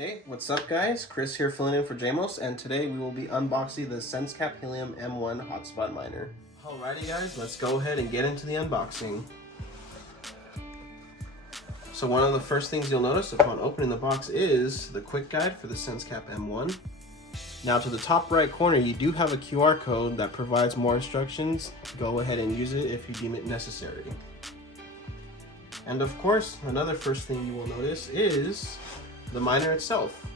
Hey, what's up guys? Chris here filling in for Jamos, and today we will be unboxing the Sensecap Helium M1 Hotspot miner. Alrighty guys, let's go ahead and get into the unboxing. So one of the first things you'll notice upon opening the box is the quick guide for the Sensecap M1. Now to the top right corner, you do have a QR code that provides more instructions. Go ahead and use it if you deem it necessary. And of course, another first thing you will notice is the miner itself.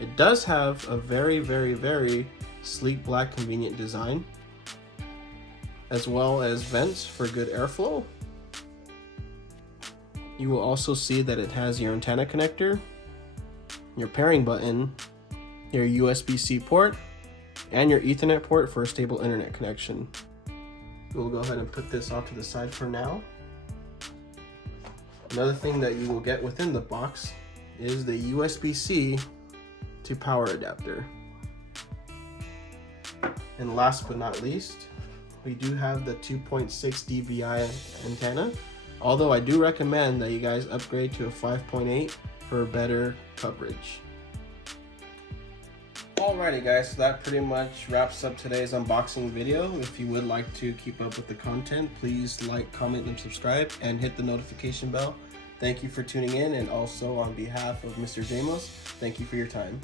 It does have a very sleek black convenient design, as well as vents for good airflow. You will also see that it has your antenna connector, your pairing button, your USB-C port, and your Ethernet port for a stable internet connection. We'll go ahead and put this off to the side for now. Another thing that you will get within the box is the USB-C to power adapter. And last but not least, we do have the 2.6 dBi antenna, although I do recommend that you guys upgrade to a 5.8 for better coverage. Alrighty guys, so that pretty much wraps up today's unboxing video. If you would like to keep up with the content, please like, comment, and subscribe, and hit the notification bell. Thank you for tuning in, and also on behalf of Mr. Jamos, thank you for your time.